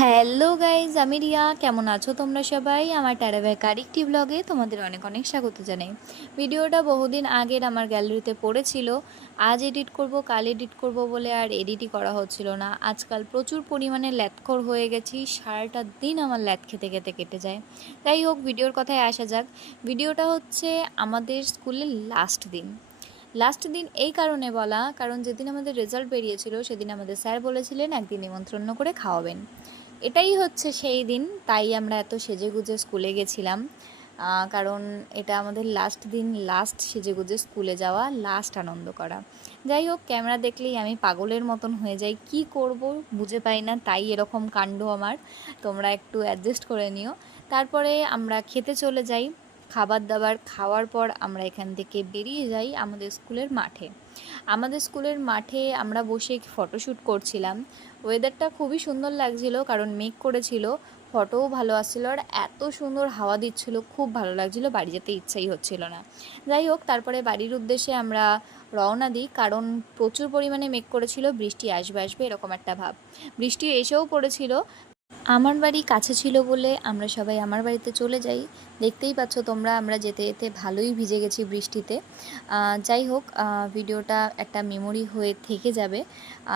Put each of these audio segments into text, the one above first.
Hello guys, আমি রিয়া। কেমন আছো তোমরা সবাই? আমার ট্যারাব্যাক আরেকটি ব্লগে তোমাদের অনেক অনেক স্বাগত জানাই। ভিডিওটা বহুদিন আগের আমার গ্যালারিতে পড়েছিল। আজ এডিট করব, কাল এডিট করব বলে আর এডিটই করা হচ্ছিল না। আজকাল প্রচুর পরিমাণে ল্যাথখোর হয়ে গেছি, সারাটা দিন আমার ল্যাথ খেতে খেতে কেটে যায়। যাই হোক, ভিডিওর কথায় আসা যাক। ভিডিওটা হচ্ছে আমাদের স্কুলের লাস্ট দিন এই কারণে বলা, কারণ যেদিন আমাদের রেজাল্ট বেরিয়েছিল সেদিন আমাদের স্যার বলেছিলেন একদিন নিমন্ত্রণ করে খাওয়াবেন। এটাই হচ্ছে সেই দিন, তাই আমরা এত সেজেগুজে স্কুলে গেছিলাম। কারণ এটা আমাদের লাস্ট দিন, লাস্ট সেজেগুজে স্কুলে যাওয়া, লাস্ট আনন্দ করা। যাই হোক, ক্যামেরা দেখলেই আমি পাগলের মতন হয়ে যাই, কি করব বুঝে পাই না, তাই এরকম কাণ্ড আমার। তোমরা একটু অ্যাডজাস্ট করে নিও। তারপরে আমরা খেতে চলে যাই। খাবার দাবার খাওয়ার পর আমরা এখান থেকে বেরিয়ে যাই আমাদের স্কুলের মাঠে আমরা বসে ফটোশ্যুট করছিলাম। ওয়েদারটা খুবই সুন্দর লাগছিল, কারণ মেঘ করেছিল, ফটোও ভালো আসছিল, আর এত সুন্দর হাওয়া দিচ্ছিল, খুব ভালো লাগছিল, বাড়ি যেতে ইচ্ছাই হচ্ছিল না। যাই হোক, তারপরে বাড়ির উদ্দেশ্যে আমরা রওনা দিই, কারণ প্রচুর পরিমাণে মেঘ করেছিল, বৃষ্টি আসবে আসবে এরকম একটা ভাব। বৃষ্টি এসেও পড়েছিল। আমার বাড়ি কাছে ছিল বলে আমরা সবাই আমার বাড়িতে চলে যাই। দেখতেই পাচ্ছ তোমরা, আমরা যেতে যেতে ভালোই ভিজে গেছি বৃষ্টিতে। যাই হোক, ভিডিওটা একটা মেমোরি হয়ে থেকে যাবে।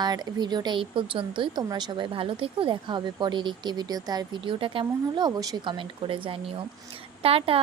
আর ভিডিওটা এই পর্যন্তই। তোমরা সবাই ভালো থেকো, দেখা হবে পরের একটি ভিডিওতে। আর ভিডিওটা কেমন হলো অবশ্যই কমেন্ট করে জানিও। টাটা।